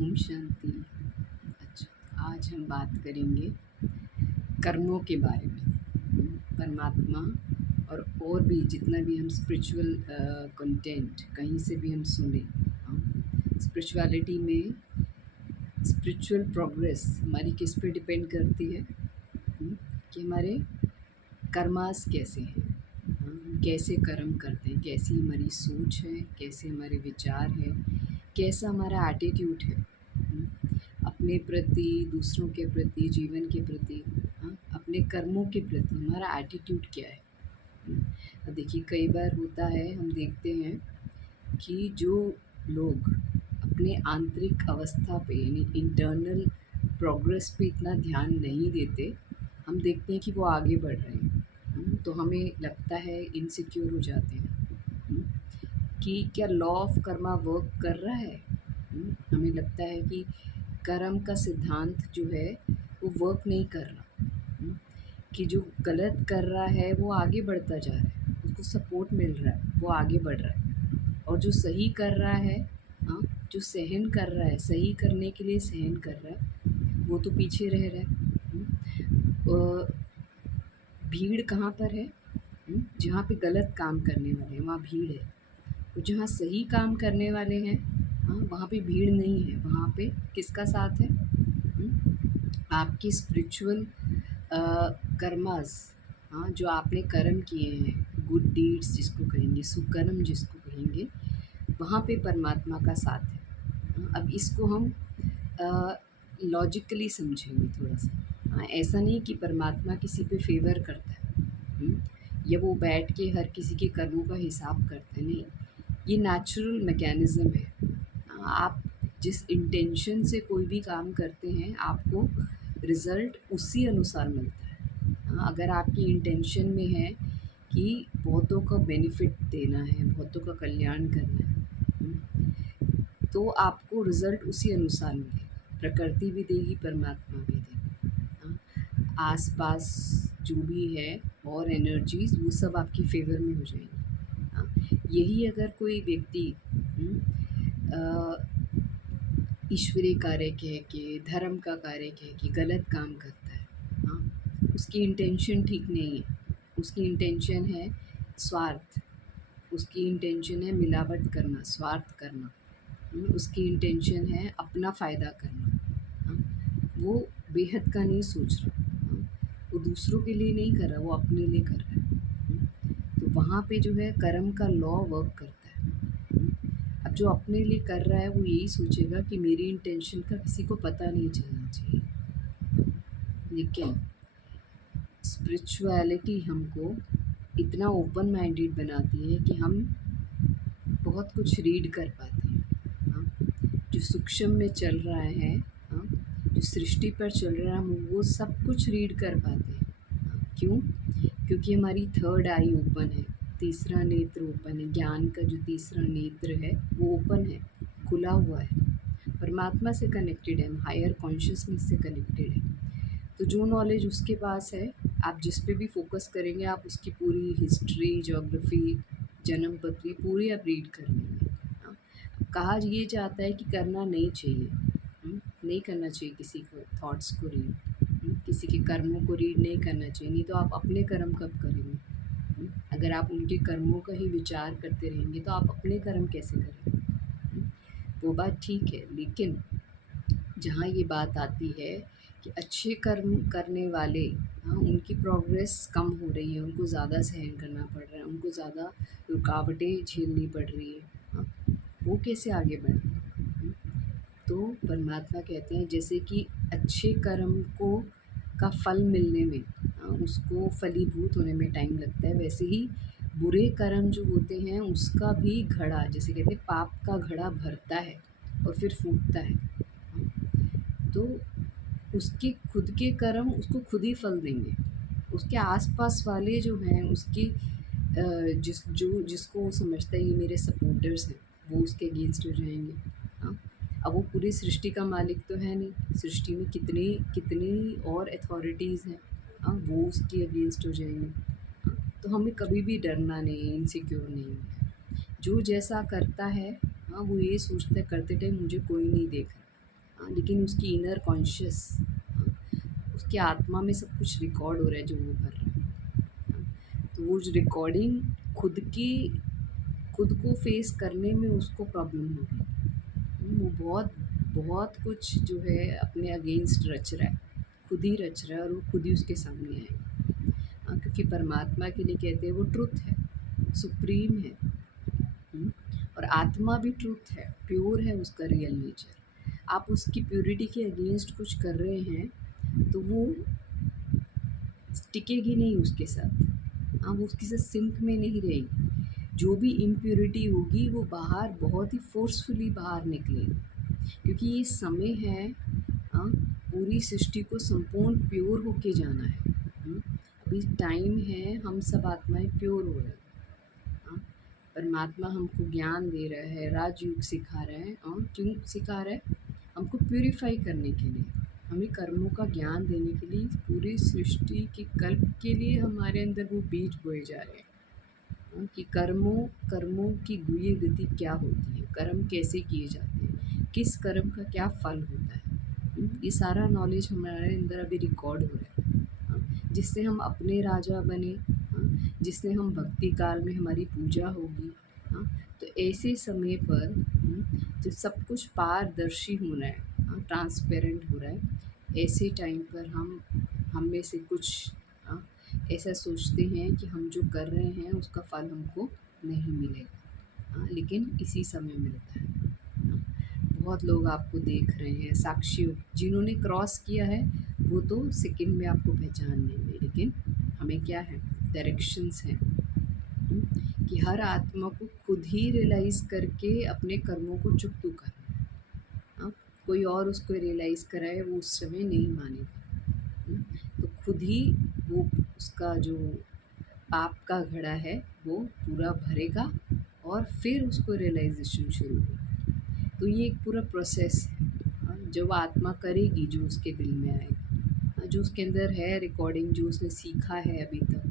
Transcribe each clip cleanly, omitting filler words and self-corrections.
ओम शांति। अच्छा, आज हम बात करेंगे कर्मों के बारे में। परमात्मा और भी जितना भी हम स्पिरिचुअल कंटेंट कहीं से भी हम सुने, स्पिरिचुअलिटी में स्पिरिचुअल प्रोग्रेस हमारी किस पे डिपेंड करती है, कि हमारे कर्मास कैसे हैं, हम कैसे कर्म करते हैं, कैसी हमारी सोच है, कैसे हमारे विचार है, कैसा हमारा एटीट्यूड है अपने प्रति, दूसरों के प्रति, जीवन के प्रति, अपने कर्मों के प्रति हमारा एटीट्यूड क्या है। अब देखिए, कई बार होता है, हम देखते हैं कि जो लोग अपने आंतरिक अवस्था पे यानी इंटरनल प्रोग्रेस पे इतना ध्यान नहीं देते, हम देखते हैं कि वो आगे बढ़ रहे हैं, तो हमें लगता है, इनसिक्योर हो जाते हैं कि क्या लॉ ऑफ कर्मा वर्क कर रहा है। हमें लगता है कि कर्म का सिद्धांत जो है वो वर्क नहीं कर रहा, कि जो गलत कर रहा है वो आगे बढ़ता जा रहा है, उसको सपोर्ट मिल रहा है, वो आगे बढ़ रहा है, और जो सही कर रहा है, हाँ, जो सहन कर रहा है, सही करने के लिए सहन कर रहा है, वो तो पीछे रह रहा है। भीड़ कहाँ पर है? जहाँ पे गलत काम करने वाले हैं वहाँ भीड़ है, तो जहाँ सही काम करने वाले हैं, हाँ, वहाँ पे भीड़ नहीं है। वहाँ पे किसका साथ है? आपकी स्पिरिचुअल कर्मास, हाँ, जो आपने कर्म किए हैं, गुड डीड्स जिसको कहेंगे, सुकर्म जिसको कहेंगे, वहाँ पे परमात्मा का साथ है। अब इसको हम लॉजिकली समझेंगे थोड़ा सा। हाँ, ऐसा नहीं कि परमात्मा किसी पे फेवर करता है, या वो बैठ के हर किसी के कर्मों का हिसाब करता है, नहीं। ये नेचुरल मैकेनिज़्म है। आप जिस इंटेंशन से कोई भी काम करते हैं, आपको रिज़ल्ट उसी अनुसार मिलता है। अगर आपकी इंटेंशन में है कि बहुतों को बेनिफिट देना है, बहुतों का कल्याण करना है, तो आपको रिज़ल्ट उसी अनुसार मिलेगा। प्रकृति भी देगी, परमात्मा भी देगी। आसपास जो भी है और एनर्जीज़, वो सब आपकी फेवर में हो जाएंगी। यही अगर कोई व्यक्ति ईश्वरीय कार्य कह के, धर्म का कार्य कह के गलत काम करता है, हाँ, उसकी इंटेंशन ठीक नहीं है। उसकी इंटेंशन है स्वार्थ, उसकी इंटेंशन है मिलावट करना, स्वार्थ करना, उसकी इंटेंशन है अपना फ़ायदा करना, हाँ, वो बेहद का नहीं सोच रहा, हाँ, वो दूसरों के लिए नहीं कर रहा, वो अपने लिए कर रहा है। तो वहाँ पे जो है कर्म का लॉ वर्क करता है। अब जो अपने लिए कर रहा है वो यही सोचेगा कि मेरी इंटेंशन का किसी को पता नहीं चलना चाहिए। लेकिन स्पिरिचुअलिटी हमको इतना ओपन माइंडेड बनाती है कि हम बहुत कुछ रीड कर पाते हैं, हाँ, जो सूक्ष्म में चल रहा है, हाँ, जो सृष्टि पर चल रहा है, हम वो सब कुछ रीड कर पाते हैं। क्यों? क्योंकि हमारी थर्ड आई ओपन है, तीसरा नेत्र ओपन है। ज्ञान का जो तीसरा नेत्र है वो ओपन है, खुला हुआ है, परमात्मा से कनेक्टेड है, हम हायर कॉन्शियसनेस से कनेक्टेड है। तो जो नॉलेज उसके पास है, आप जिस पे भी फोकस करेंगे, आप उसकी पूरी हिस्ट्री, ज्योग्राफी, जन्म पत्री पूरी आप रीड कर लेंगे। हाँ, कहा ये जाता है कि करना नहीं चाहिए, नहीं करना चाहिए किसी को थॉट्स को रीड, किसी के कर्मों को रीड नहीं करना चाहिए, नहीं तो आप अपने कर्म कब करेंगे? अगर आप उनके कर्मों का ही विचार करते रहेंगे तो आप अपने कर्म कैसे करेंगे? वो बात ठीक है, लेकिन जहाँ ये बात आती है कि अच्छे कर्म करने वाले, हाँ, उनकी प्रोग्रेस कम हो रही है, उनको ज़्यादा सहन करना पड़ रहा है, उनको ज़्यादा रुकावटें झेलनी पड़ रही है, हाँ, वो कैसे आगे बढ़ें? तो परमात्मा कहते हैं जैसे कि अच्छे कर्म को का फल मिलने में, उसको फलीभूत होने में टाइम लगता है, वैसे ही बुरे कर्म जो होते हैं उसका भी घड़ा, जैसे कहते हैं पाप का घड़ा भरता है और फिर फूटता है। तो उसके खुद के कर्म उसको खुद ही फल देंगे। उसके आसपास वाले जो हैं, उसकी जिसको वो समझता है ये मेरे सपोर्टर्स हैं, वो उसके अगेंस्ट हो जाएंगे। हाँ, अब वो पूरी सृष्टि का मालिक तो है नहीं, सृष्टि में कितनी कितनी और अथॉरिटीज़ हैं, हाँ, वो उसके अगेंस्ट हो जाएंगे। हाँ, तो हमें कभी भी डरना नहीं है, इनसिक्योर नहीं है। जो जैसा करता है, हाँ, वो ये सोचता है करते टाइम मुझे कोई नहीं देख रहा, लेकिन उसकी इनर कॉन्शियस, उसकी आत्मा में सब कुछ रिकॉर्ड हो रहा है जो वो कर रहा है। तो वो जो रिकॉर्डिंग खुद को फेस करने में उसको प्रॉब्लम होगी। वो बहुत बहुत कुछ जो है अपने अगेंस्ट रच रहा है, खुद ही रच रहा है और वो खुद ही उसके सामने आएगा। क्योंकि परमात्मा के लिए कहते हैं वो ट्रुथ है, सुप्रीम है। हुँ, और आत्मा भी ट्रुथ है, प्योर है उसका रियल नेचर। आप उसकी प्योरिटी के अगेंस्ट कुछ कर रहे हैं, तो वो टिकेगी नहीं उसके साथ। वो उसके साथ सिंक में नहीं रहेगी। जो भी इम्प्योरिटी होगी वो बाहर बहुत ही फ़ोर्सफुली बाहर निकलेगी, क्योंकि ये समय है पूरी सृष्टि को संपूर्ण प्योर होके जाना है। अभी टाइम है, हम सब आत्माएँ प्योर हो रहे हैं। हाँ, परमात्मा हमको ज्ञान दे रहा है, राजयोग सिखा रहा है। और क्यों सिखा रहा है? हमको प्यूरिफाई करने के लिए, हमें कर्मों का ज्ञान देने के लिए, पूरी सृष्टि के कल्प के लिए हमारे अंदर वो बीज बोए जा रहे हैं। कि कर्मों कर्मों की गुह्य गति क्या होती है, कर्म कैसे किए जाते हैं, किस कर्म का क्या फल होता है। ये सारा नॉलेज हमारे अंदर अभी रिकॉर्ड हो रहा है। जिससे हम अपने राजा बने, जिससे हम भक्ति काल में हमारी पूजा होगी। हाँ, तो ऐसे समय पर जब सब कुछ पारदर्शी हो रहा है, ट्रांसपेरेंट हो रहा है, ऐसे टाइम पर हम में से कुछ ऐसा सोचते हैं कि हम जो कर रहे हैं उसका फल हमको नहीं मिलेगा, लेकिन इसी समय मिलता है। बहुत लोग आपको देख रहे हैं, साक्षी जिन्होंने क्रॉस किया है वो तो सेकंड में आपको पहचान लेंगे, लेकिन हमें क्या है, डायरेक्शंस हैं। कि हर आत्मा को खुद ही रियलाइज़ करके अपने कर्मों को चुकता करना है। कोई और उसको रियलाइज़ कराए वो उस समय नहीं मानेगा। तो खुद ही वो उसका जो पाप का घड़ा है वो पूरा भरेगा और फिर उसको रियलाइजेशन शुरू होगा। तो ये एक पूरा प्रोसेस है। जो वो आत्मा करेगी, जो उसके दिल में आएगा, जो उसके अंदर है रिकॉर्डिंग, जो उसने सीखा है अभी तक,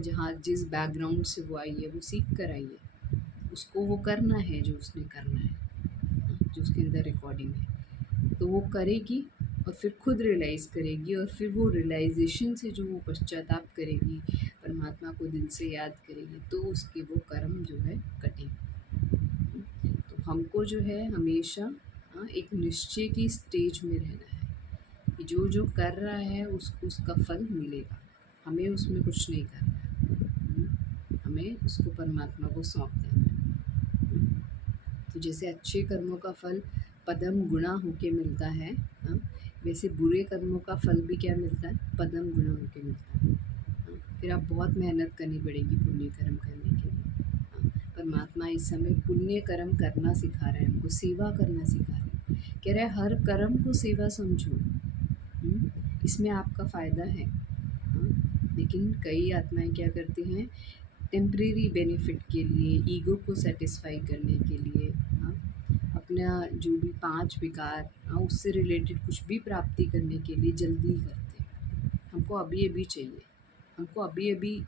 जहाँ जिस बैकग्राउंड से वो आई है वो सीख कर आई है, उसको वो करना है जो उसने करना है। जो उसके अंदर रिकॉर्डिंग है तो वो करेगी और फिर खुद रियलाइज़ करेगी, और फिर वो रियलाइजेशन से जो वो पश्चाताप करेगी, परमात्मा को दिल से याद करेगी, तो उसके वो कर्म जो है कटेंगे। तो हमको जो है हमेशा एक निश्चय की स्टेज में रहना है कि जो जो कर रहा है उसको उसका फल मिलेगा, हमें उसमें कुछ नहीं करना है। हमें उसको परमात्मा को सौंप देना है। तो जैसे अच्छे कर्मों का फल पदम गुणा होके मिलता है, वैसे बुरे कर्मों का फल भी क्या मिलता है, पदम गुणा होके मिलता है। फिर आप बहुत मेहनत करनी पड़ेगी पुण्य कर्म करने के लिए। परमात्मा इस समय पुण्य कर्म करना सिखा रहा है, हमको सेवा करना सिखा रहा है। कह रहा है हर कर्म को सेवा समझो, इसमें आपका फ़ायदा है। लेकिन कई आत्माएं क्या करती हैं, टेम्परेरी बेनिफिट के लिए, ईगो को सेटिस्फाई करने के लिए, अपना जो भी 5 विकार, उससे रिलेटेड कुछ भी प्राप्ति करने के लिए जल्दी करते हैं। हमको अभी-अभी चाहिए, हमको अभी-अभी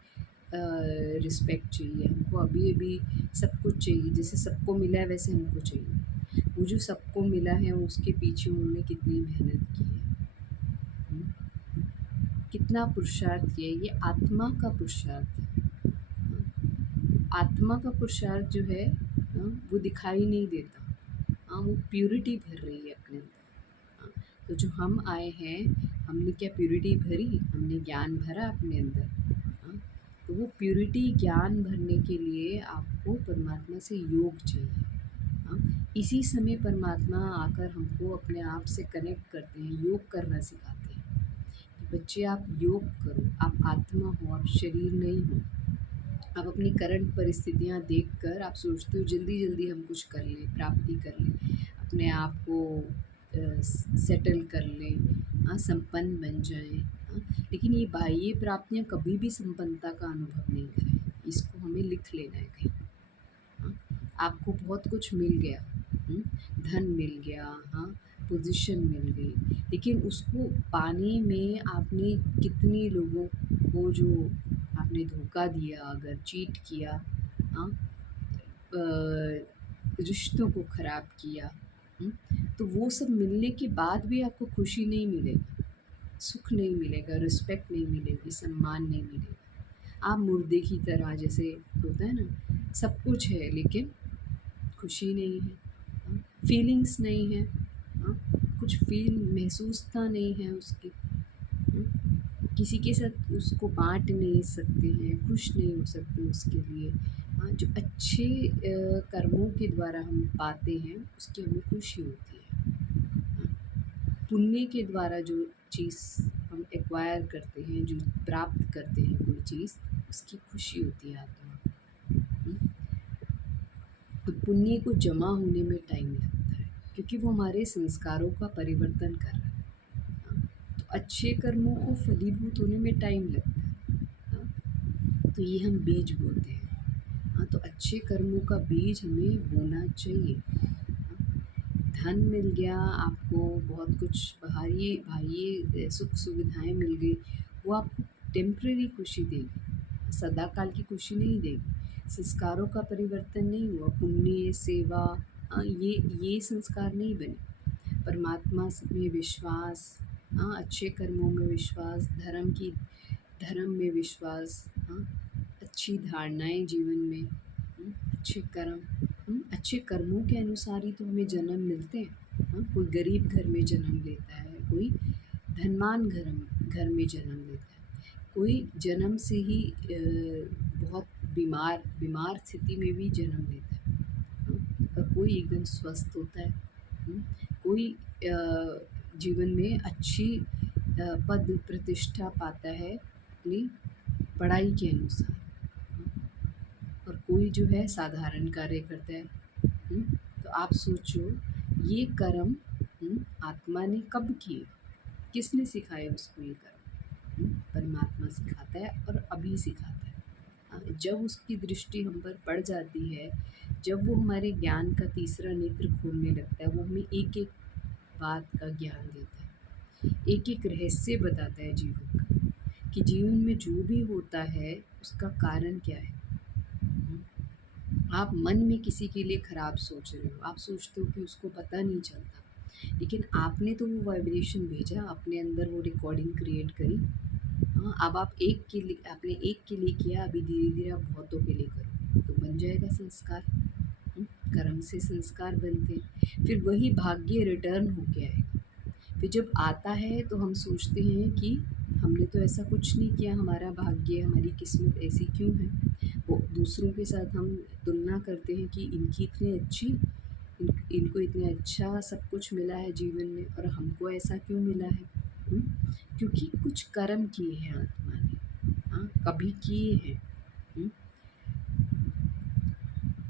रिस्पेक्ट चाहिए, हमको अभी-अभी सब कुछ चाहिए, जैसे सबको मिला है वैसे हमको चाहिए। वो जो सबको मिला है उसके पीछे उन्होंने कितनी मेहनत की है, कितना पुरुषार्थ किया है, ये आत्मा का पुरुषार्थ है। आत्मा का पुरुषार्थ जो है वो दिखाई नहीं देता। वो प्योरिटी भर रही है अपने अंदर। तो जो हम आए हैं, हमने क्या प्योरिटी भरी, हमने ज्ञान भरा अपने अंदर। तो वो प्योरिटी ज्ञान भरने के लिए आपको परमात्मा से योग चाहिए। इसी समय परमात्मा आकर हमको अपने आप से कनेक्ट करते हैं, योग करना सिखाते हैं कि बच्चे आप योग करो, आप आत्मा हो, आप शरीर नहीं हो। आप अपनी करंट परिस्थितियाँ देखकर आप सोचते हो जल्दी-जल्दी हम कुछ कर लें, प्राप्ति कर लें, अपने आप को सेटल कर लें, संपन्न बन जाएँ। लेकिन ये बाह्य प्राप्तियाँ कभी भी संपन्नता का अनुभव नहीं कराएँ, इसको हमें लिख लेना है कहीं। आपको बहुत कुछ मिल गया, धन मिल गया, पोजीशन मिल गई, लेकिन उसको पाने में आपने कितने लोगों को जो आपने धोखा दिया, अगर चीट किया, हाँ, रिश्तों को ख़राब किया, हुँ? तो वो सब मिलने के बाद भी आपको खुशी नहीं मिलेगी, सुख नहीं मिलेगा, रिस्पेक्ट नहीं मिलेगी, सम्मान नहीं मिलेगा। आप मुर्दे की तरह, जैसे होता है ना, सब कुछ है लेकिन खुशी नहीं है, हाँ? फीलिंग्स नहीं है, हाँ? कुछ फ़ील महसूसता नहीं है उसकी, हुँ? किसी के साथ उसको बाँट नहीं सकते हैं, खुश नहीं हो सकते उसके लिए। हाँ, जो अच्छे कर्मों के द्वारा हम पाते हैं, उसकी हमें खुशी होती है। हाँ, पुण्य के द्वारा जो चीज़ हम एक्वायर करते हैं, जो प्राप्त करते हैं कोई चीज़, उसकी खुशी होती है आत्मा को। तो पुण्य को जमा होने में टाइम लगता है, क्योंकि वो हमारे संस्कारों का परिवर्तन कर रहा है। हाँ, तो अच्छे कर्मों को फलीभूत होने में टाइम लगता है। हाँ, तो ये हम बीज बोते हैं। हाँ, तो अच्छे कर्मों का बीज हमें बोना चाहिए। हाँ, धन मिल गया आपको, बहुत कुछ बाहरी बाह्य सुख सुविधाएं मिल गई, वो आपको टेम्परेरी खुशी देगी, सदा काल की खुशी नहीं देगी। संस्कारों का परिवर्तन नहीं हुआ, पुण्य सेवा, ये संस्कार नहीं बने। परमात्मा में विश्वास, हाँ, अच्छे कर्मों में विश्वास, धर्म में विश्वास, हाँ, अच्छी धारणाएँ जीवन में, अच्छे कर्म, अच्छे कर्मों के अनुसार ही तो हमें जन्म मिलते हैं। हाँ, कोई गरीब घर में जन्म लेता है, कोई धनवान घर में जन्म लेता है, कोई जन्म से ही बहुत बीमार स्थिति में भी जन्म लेता है, हाँ, और कोई एकदम स्वस्थ होता है। हुँ, कोई जीवन में अच्छी पद प्रतिष्ठा पाता है अपनी पढ़ाई के अनुसार, हाँ, और कोई जो है साधारण कार्य करता है। हुँ, तो आप सोचो, ये कर्म आत्मा ने कब किए? किसने सिखाए उसको ये कर्म? परमात्मा सिखाता है और अभी सिखाता है। जब उसकी दृष्टि हम पर पड़ जाती है, जब वो हमारे ज्ञान का तीसरा नेत्र खोलने लगता है, वो हमें एक-एक बात का ज्ञान देता है, एक-एक रहस्य बताता है जीवन का, कि जीवन में जो भी होता है, उसका कारण क्या है? हुँ, आप मन में किसी के लिए खराब सोच रहे हो, आप सोचते हो कि उसको पता नहीं चलता, लेकिन आपने तो वो वाइब्रेशन भेजा, अपने अंदर वो रिकॉर्डिंग क्रिएट करी। हाँ, अब आप एक के लिए, आपने एक के लिए किया, अभी धीरे-धीरे आप बहुतों के लिए करो, तो बन जाएगा संस्कार। कर्म से संस्कार बनते हैं, फिर वही भाग्य रिटर्न होके आएगा। फिर जब आता है तो हम सोचते हैं कि हमने तो ऐसा कुछ नहीं किया, हमारा भाग्य, हमारी किस्मत ऐसी क्यों है? वो दूसरों के साथ हम तुलना करते हैं कि इनकी इतनी अच्छी, इनको इतना अच्छा सब कुछ मिला है जीवन में और हमको ऐसा क्यों मिला है? हुँ? क्योंकि कुछ कर्म किए हैं आत्मा ने, हाँ, कभी किए हैं। हुँ?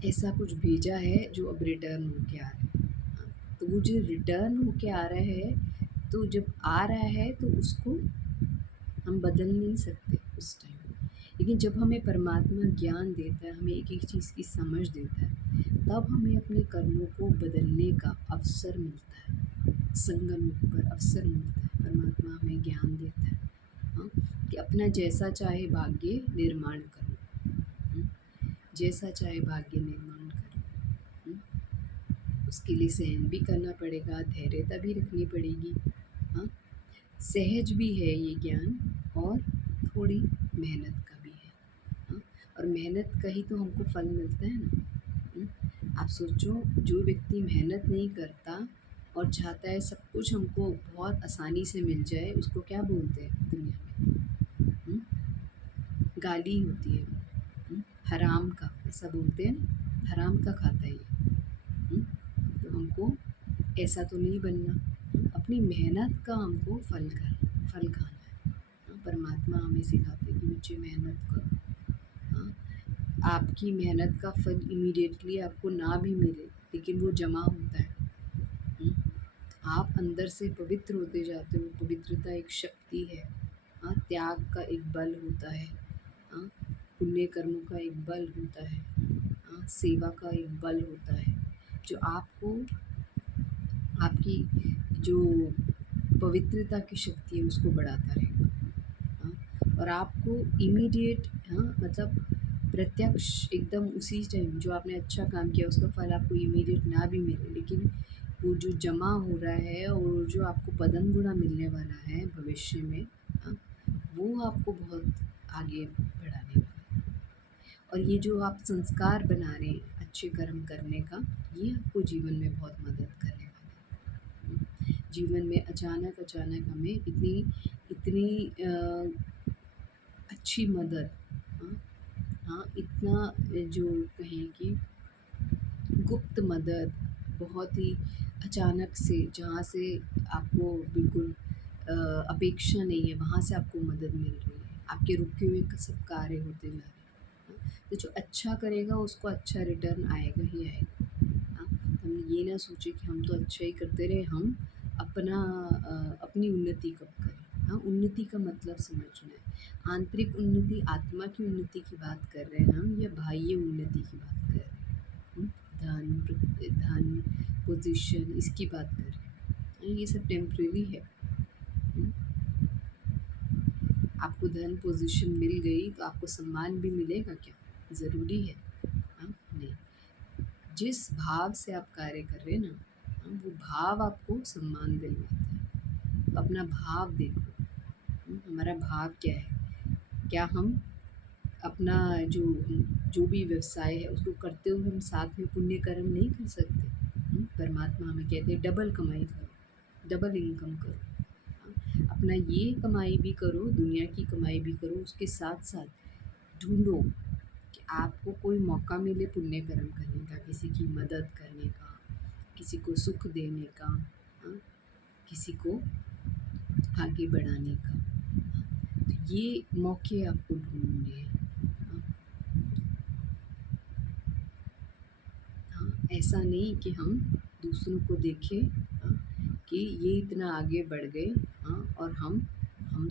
ऐसा कुछ भेजा है जो अब रिटर्न होके आ रहा है। हाँ, तो वो जो रिटर्न होके आ रहा है, तो जब आ रहा है तो उसको हम बदल नहीं सकते उस टाइम। लेकिन जब हमें परमात्मा ज्ञान देता है, हमें एक-एक चीज़ की समझ देता है, तब हमें अपने कर्मों को बदलने का अवसर मिलता है। संगम युग पर अवसर मिलता है, परमात्मा हमें ज्ञान देता है, हाँ, कि अपना जैसा चाहे भाग्य निर्माण करो। हुँ, जैसा चाहे भाग्य निर्माण करो। हुँ, उसके लिए सहन भी करना पड़ेगा, धैर्यता भी रखनी पड़ेगी। हाँ, सहज भी है ये ज्ञान और थोड़ी मेहनत का भी है। हाँ, और मेहनत का ही तो हमको फल मिलता है ना। हुँ, आप सोचो, जो व्यक्ति मेहनत नहीं करता और चाहता है सब कुछ हमको बहुत आसानी से मिल जाए, उसको क्या बोलते हैं दुनिया में? हुँ, गाली होती है। हराम का, ऐसा बोलते हैं ना, हराम का खाता है ये। हुँ, तो हमको ऐसा तो नहीं बनना। अपनी मेहनत का हमको फल खाना है। हाँ, परमात्मा हमें सिखाते हैं कि बच्चे मेहनत करो। हाँ, आपकी मेहनत का फल इमीडिएटली आपको ना भी मिले, लेकिन वो जमा होता है। हुँ, आप अंदर से पवित्र होते जाते हो, पवित्रता एक शक्ति है। हाँ, त्याग का एक बल होता है। हाँ, पुण्य कर्मों का एक बल होता है। हाँ, सेवा का एक बल होता है, जो आपको आपकी जो पवित्रता की शक्ति है उसको बढ़ाता रहेगा। हाँ, और आपको इमीडिएट, हाँ, मतलब प्रत्यक्ष एकदम उसी टाइम जो आपने अच्छा काम किया उसका फल आपको इमीडिएट ना भी मिले, लेकिन वो जो जमा हो रहा है और जो आपको पदम गुणा मिलने वाला है भविष्य में, हाँ, वो आपको बहुत आगे बढ़ाने वाला है। और ये जो आप संस्कार बना रहे हैं अच्छे कर्म करने का, ये आपको जीवन में बहुत मदद करने वाला है। जीवन में अचानक अचानक हमें इतनी इतनी अच्छी मदद, हाँ, हाँ, इतना जो कहें कि गुप्त मदद, बहुत ही अचानक से, जहाँ से आपको बिल्कुल अपेक्षा नहीं है, वहाँ से आपको मदद मिल रही है। आपके रुके हुए सब कार्य होते जा रहे हैं। हाँ, तो जो अच्छा करेगा उसको अच्छा रिटर्न आएगा ही आएगा। हाँ, तो हम ये ना सोचे कि हम तो अच्छा ही करते रहे, हम अपनी उन्नति कब करें। हाँ, उन्नति का मतलब समझना है। आंतरिक उन्नति, आत्मा की उन्नति की बात कर रहे हैं हम, या बाह्य उन्नति की बात कर रहे हैं। हुँ, धन, पोज़ीशन, इसकी बात कर रहे हैं। ये सब टेम्परेरी है। हुँ, आपको धन, पोज़ीशन मिल गई तो आपको सम्मान भी मिलेगा क्या? ज़रूरी है? हाँ, नहीं। जिस भाव से आप कार्य कर रहे हैं ना, हाँ, वो भाव आपको सम्मान दिलवाता है। तो अपना भाव देखो। हमारा भाव क्या है? क्या हम अपना जो भी व्यवसाय है उसको करते हुए हम साथ में पुण्य कर्म नहीं कर सकते? परमात्मा हमें कहते हैं डबल कमाई करो, डबल इनकम करो। हाँ, अपना ये कमाई भी करो, दुनिया की कमाई भी करो, उसके साथ-साथ ढूँढो कि आपको कोई मौका मिले पुण्य कर्म करने का, किसी की मदद करने का, किसी को सुख देने का, हाँ, किसी को आगे बढ़ाने का। तो ये मौके आपको ढूँढने हैं। हाँ, हाँ, ऐसा नहीं कि हम दूसरों को देखें, हाँ, कि ये इतना आगे बढ़ गए, हाँ, और हम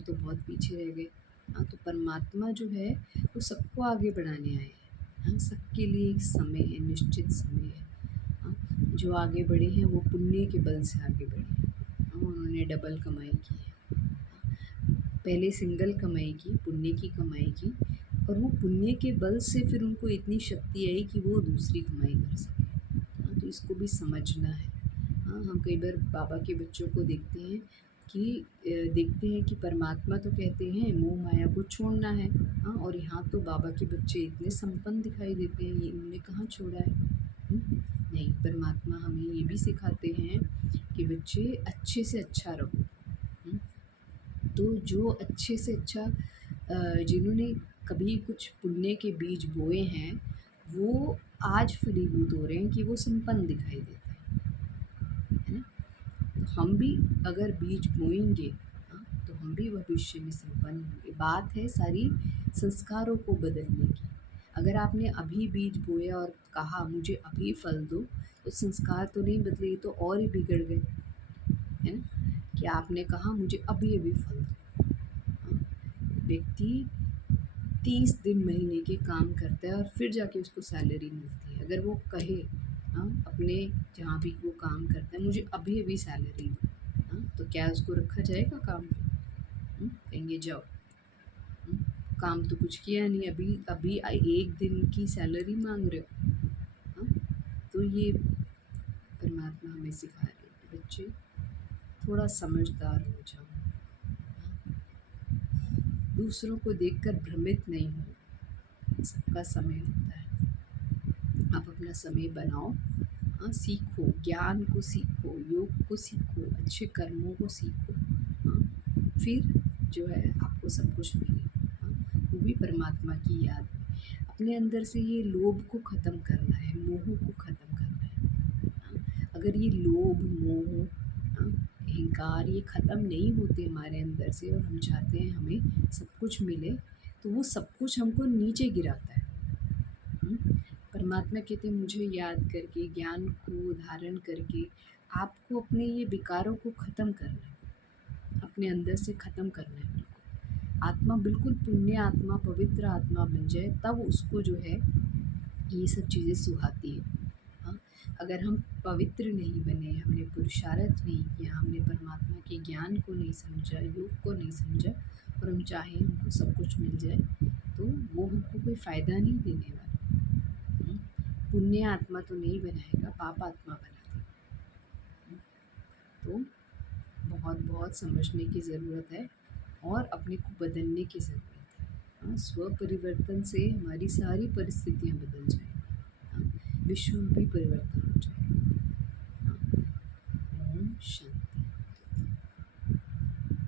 तो बहुत पीछे रह गए। हाँ, तो परमात्मा जो है वो सबको आगे बढ़ाने आए हैं। हाँ, सबके लिए एक समय है, निश्चित समय है। हाँ, जो आगे बढ़े हैं वो पुण्य के बल से आगे बढ़े हैं। हाँ, उन्होंने डबल कमाई की है। पहले सिंगल कमाई की, पुण्य की कमाई की, और वो पुण्य के बल से फिर उनको इतनी शक्ति आई कि वो दूसरी कमाई कर सके। हाँ, तो इसको भी समझना है। हाँ, हम कई बार बाबा के बच्चों को देखते हैं कि परमात्मा तो कहते हैं मोह माया को छोड़ना है। हाँ, और यहाँ तो बाबा के बच्चे इतने संपन्न दिखाई देते हैं, ये इन्होंने कहाँ छोड़ा है? नहीं, परमात्मा हमें ये भी सिखाते हैं कि बच्चे अच्छे से अच्छा रहो। हुँ, तो जो अच्छे से अच्छा जिन्होंने कभी कुछ पुण्य के बीज बोए हैं, वो आज फलीभूत हो रहे हैं कि वो संपन्न दिखाई देते हैं, है ना? तो हम भी अगर बीज बोएँगे, हाँ, तो हम भी भविष्य में संपन्न होंगे। बात है सारी संस्कारों को बदलने की। अगर आपने अभी बीज बोया और कहा मुझे अभी फल दो, तो संस्कार तो नहीं बदले, ये तो और ही बिगड़ गए, है ना? कि आपने कहा मुझे अभी-अभी फल दो। हाँ, व्यक्ति 30 दिन महीने के काम करता है और फिर जाके उसको सैलरी मिलती है। अगर वो कहे, हाँ, अपने जहाँ भी वो काम करता है मुझे अभी-अभी सैलरी दो, हाँ, तो क्या उसको रखा जाएगा काम पे? कहेंगे जाओ। हुँ, काम तो कुछ किया नहीं, अभी अभी 1 दिन की सैलरी माँग रहे हो। हाँ, तो ये परमात्मा हमें सिखा रहे हैं कि बच्चे थोड़ा समझदार हो जाओ। हाँ, दूसरों को देखकर भ्रमित नहीं हो, सबका समय होता है। आप अपना समय बनाओ, हाँ, सीखो, ज्ञान को सीखो, योग को सीखो, अच्छे कर्मों को सीखो, हाँ, फिर जो है आपको सब कुछ मिलेगा, हाँ, वो भी परमात्मा की याद में। अपने अंदर से ये लोभ को ख़त्म करना है, मोह को ख़त्म करना है, हाँ, अगर ये लोभ, मोह, हाँ, अहंकार ये ख़त्म नहीं होते हमारे अंदर से और हम चाहते हैं हमें सब कुछ मिले, तो वो सब कुछ हमको नीचे गिराता है। हुँ, परमात्मा कहते हैं मुझे याद करके, ज्ञान को धारण करके आपको अपने ये विकारों को ख़त्म करना है, अपने अंदर से ख़त्म करना है बिल्कुल। आत्मा बिल्कुल पुण्य आत्मा, पवित्र आत्मा बन जाए, तब उसको जो है ये सब चीज़ें सुहाती है। हाँ, अगर हम पवित्र नहीं बने, हमने पुरुषार्थ नहीं किया, हमने परमात्मा के ज्ञान को नहीं समझा, योग को नहीं समझा, और हम चाहें हमको सब कुछ मिल जाए, तो वो हमको कोई फ़ायदा नहीं देने वाला। हुँ, पुण्य आत्मा तो नहीं बनाएगा, पाप आत्मा बना देगा। तो बहुत बहुत समझने की ज़रूरत है और अपने को बदलने की ज़रूरत है। हाँ, स्व परिवर्तन से हमारी सारी परिस्थितियाँ बदल जाएँगी। हाँ, विश्व भी परिवर्तन हो जाएगा। हाँ, ओम शांति।